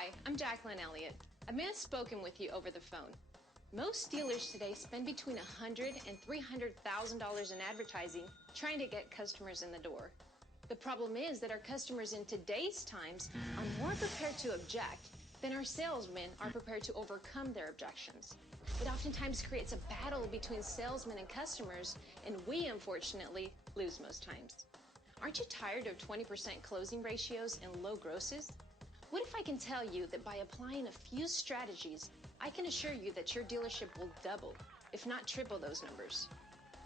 Hi, I'm Jacqueline Elliott. I may have spoken with you over the phone. Most dealers today spend between $100,000 and $300,000 in advertising trying to get customers in the door. The problem is that our customers in today's times are more prepared to object than our salesmen are prepared to overcome their objections. It oftentimes creates a battle between salesmen and customers, and we, unfortunately, lose most times. Aren't you tired of 20% closing ratios and low grosses? What if I can tell you that by applying a few strategies, I can assure you that your dealership will double, if not triple those numbers?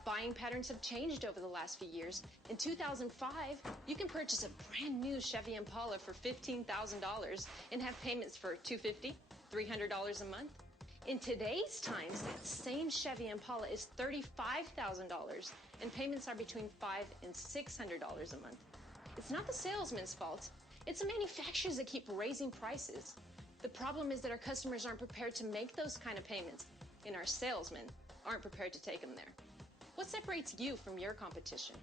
Buying patterns have changed over the last few years. In 2005, you can purchase a brand new Chevy Impala for $15,000 and have payments for $250, $300 a month. In today's times, that same Chevy Impala is $35,000 and payments are between $500 and $600 a month. It's not the salesman's fault. It's the manufacturers that keep raising prices. The problem is that our customers aren't prepared to make those kind of payments, and our salesmen aren't prepared to take them there. What separates you from your competition?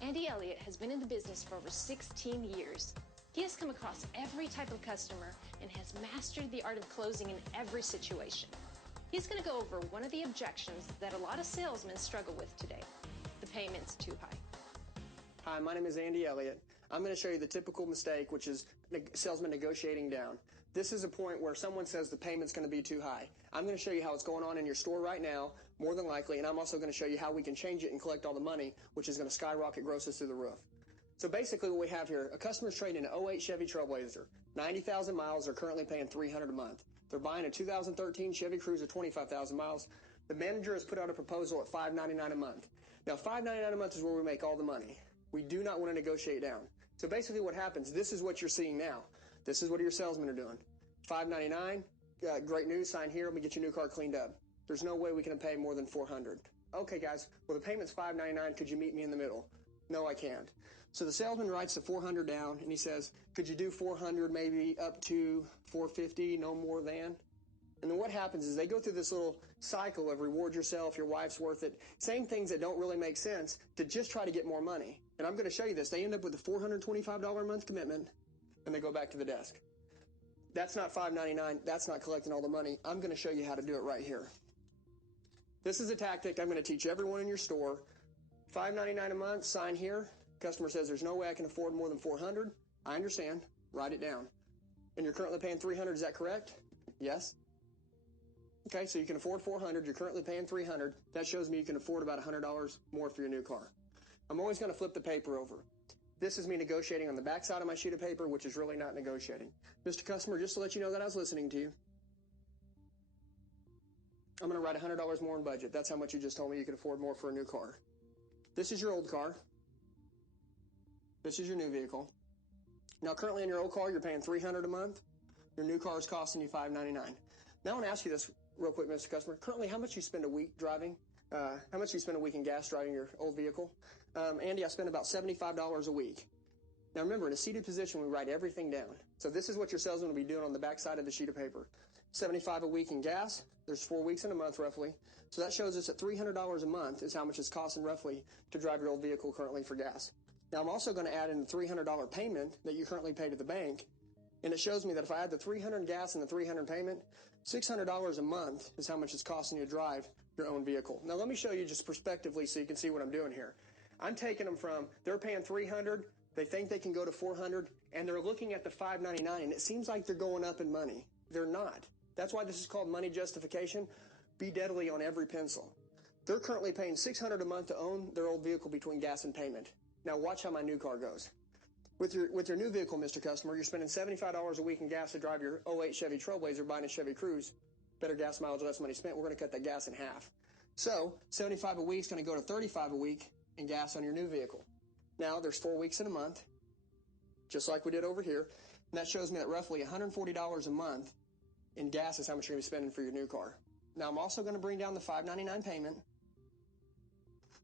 Andy Elliott has been in the business for over 16 years. He has come across every type of customer and has mastered the art of closing in every situation. He's going to go over one of the objections that a lot of salesmen struggle with today: the payment's too high. Hi, my name is Andy Elliott. I'm going to show you the typical mistake, which is salesman negotiating down. This is a point where someone says the payment's going to be too high. I'm going to show you how it's going on in your store right now, more than likely, and I'm also going to show you how we can change it and collect all the money, which is going to skyrocket grosses through the roof. So basically what we have here, a customer's trading an '08 Chevy Trailblazer, 90,000 miles, they're currently paying $300 a month. They're buying a 2013 Chevy Cruze at 25,000 miles. The manager has put out a proposal at $599 a month. Now $599 a month is where we make all the money. We do not want to negotiate down. So basically what happens, this is what you're seeing now. This is what your salesmen are doing. $599, great news, sign here, let me get your new car cleaned up. There's no way we can pay more than $400. Okay guys, well the payment's $599, could you meet me in the middle? No, I can't. So the salesman writes the $400 down and he says, could you do $400, maybe up to $450, no more than? And then what happens is they go through this little cycle of reward yourself, your wife's worth it, saying things that don't really make sense to just try to get more money. And I'm going to show you this. They end up with a $425 a month commitment and they go back to the desk. That's not $599. That's not collecting all the money. I'm going to show you how to do it right here. This is a tactic I'm going to teach everyone in your store. $599 a month, sign here. Customer says there's no way I can afford more than $400. I understand. Write it down. And you're currently paying $300. Is that correct? Yes. Okay, so you can afford $400. You're currently paying $300. That shows me you can afford about $100 more for your new car. I'm always going to flip the paper over. This is me negotiating on the back side of my sheet of paper, which is really not negotiating. Mr. Customer, just to let you know that I was listening to you, I'm going to write $100 more in budget. That's how much you just told me you could afford more for a new car. This is your old car. This is your new vehicle. Now, currently in your old car, you're paying $300 a month. Your new car is costing you $599. Now, I want to ask you this real quick, Mr. Customer. Currently, how much you spend a week driving? How much do you spend a week in gas driving your old vehicle? Andy, I spend about $75 a week. Now remember, in a seated position, we write everything down. So this is what your salesman will be doing on the back side of the sheet of paper. $75 a week in gas. There's 4 weeks in a month, roughly. So that shows us that $300 a month is how much it's costing roughly to drive your old vehicle currently for gas. Now I'm also going to add in the $300 payment that you currently pay to the bank. And it shows me that if I add the $300 gas and the $300 payment, $600 a month is how much it's costing you to drive your own vehicle. Now let me show you just prospectively so you can see what I'm doing here. I'm taking them from, they're paying $300, they think they can go to $400, and they're looking at the $599, and it seems like they're going up in money. They're not. That's why this is called money justification. Be deadly on every pencil. They're currently paying $600 a month to own their old vehicle between gas and payment. Now watch how my new car goes. With your new vehicle, Mr. Customer, you're spending $75 a week in gas to drive your '08 Chevy Trailblazer, buying a Chevy Cruze. Better gas mileage, less money spent. We're going to cut that gas in half. So $75 a week is going to go to $35 a week in gas on your new vehicle. Now there's 4 weeks in a month, just like we did over here. And that shows me that roughly $140 a month in gas is how much you're going to be spending for your new car. Now I'm also going to bring down the $599 payment.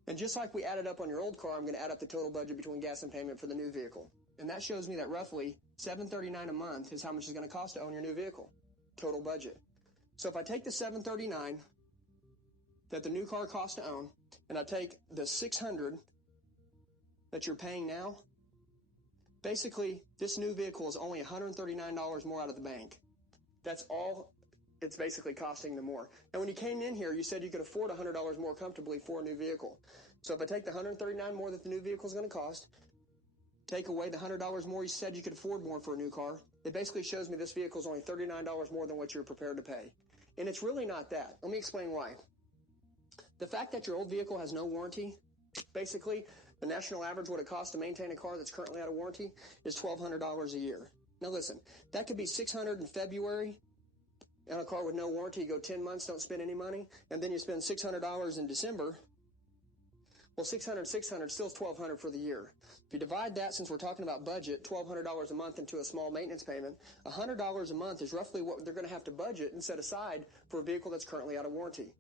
And just like we added up on your old car, I'm going to add up the total budget between gas and payment for the new vehicle. And that shows me that roughly $739 a month is how much it's going to cost to own your new vehicle. Total budget. So if I take the $739 that the new car costs to own, and I take the $600 that you're paying now, Basically, this new vehicle is only $139 more out of the bank. That's all it's basically costing them more. And when you came in here, you said you could afford $100 more comfortably for a new vehicle. So if I take the $139 more that the new vehicle is going to cost, take away the $100 more you said you could afford more for a new car, it basically shows me this vehicle is only $39 more than what you're prepared to pay. And it's really not that. Let me explain why. The fact that your old vehicle has no warranty, basically, the national average, what it costs to maintain a car that's currently out of warranty, is $1,200 a year. Now listen, that could be $600 in February on a car with no warranty. You go 10 months, don't spend any money, and then you spend $600 in December. Well, $600 still is $1,200 for the year. If you divide that, since we're talking about budget, $1,200 a month into a small maintenance payment, $100 a month is roughly what they're going to have to budget and set aside for a vehicle that's currently out of warranty.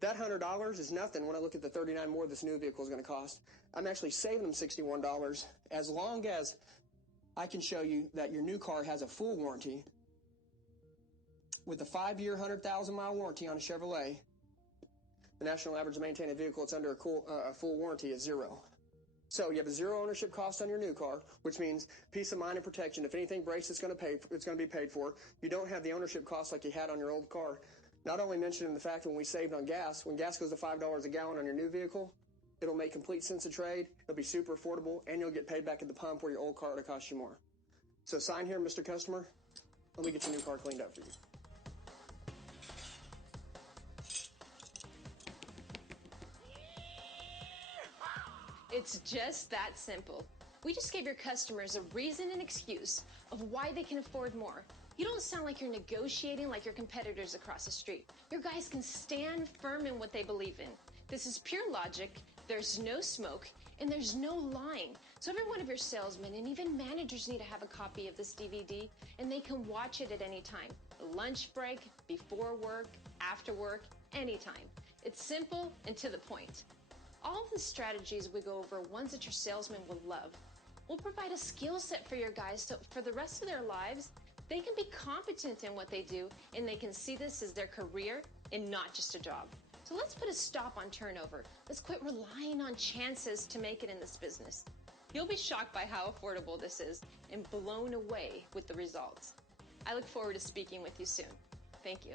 That $100 is nothing when I look at the $39 more this new vehicle is going to cost. I'm actually saving them $61 as long as I can show you that your new car has a full warranty. With a 5-year, 100,000-mile warranty on a Chevrolet, the national average to maintain a vehicle that's under a full warranty is $0. So you have a $0 ownership cost on your new car, which means peace of mind and protection. If anything breaks, it's going to be paid for. You don't have the ownership cost like you had on your old car. Not only mentioning the fact when we saved on gas, when gas goes to $5 a gallon on your new vehicle, it'll make complete sense of trade. It'll be super affordable, and you'll get paid back at the pump where your old car would have cost you more. So sign here, Mr. Customer. Let me get your new car cleaned up for you. It's just that simple. We just gave your customers a reason and excuse of why they can afford more. You don't sound like you're negotiating like your competitors across the street. Your guys can stand firm in what they believe in. This is pure logic, there's no smoke, and there's no lying. So every one of your salesmen and even managers need to have a copy of this DVD, and they can watch it at any time. Lunch break, before work, after work, anytime. It's simple and to the point. All of the strategies we go over, ones that your salesmen will love. We'll provide a skill set for your guys so for the rest of their lives, they can be competent in what they do, and they can see this as their career and not just a job. So let's put a stop on turnover. Let's quit relying on chances to make it in this business. You'll be shocked by how affordable this is and blown away with the results. I look forward to speaking with you soon. Thank you.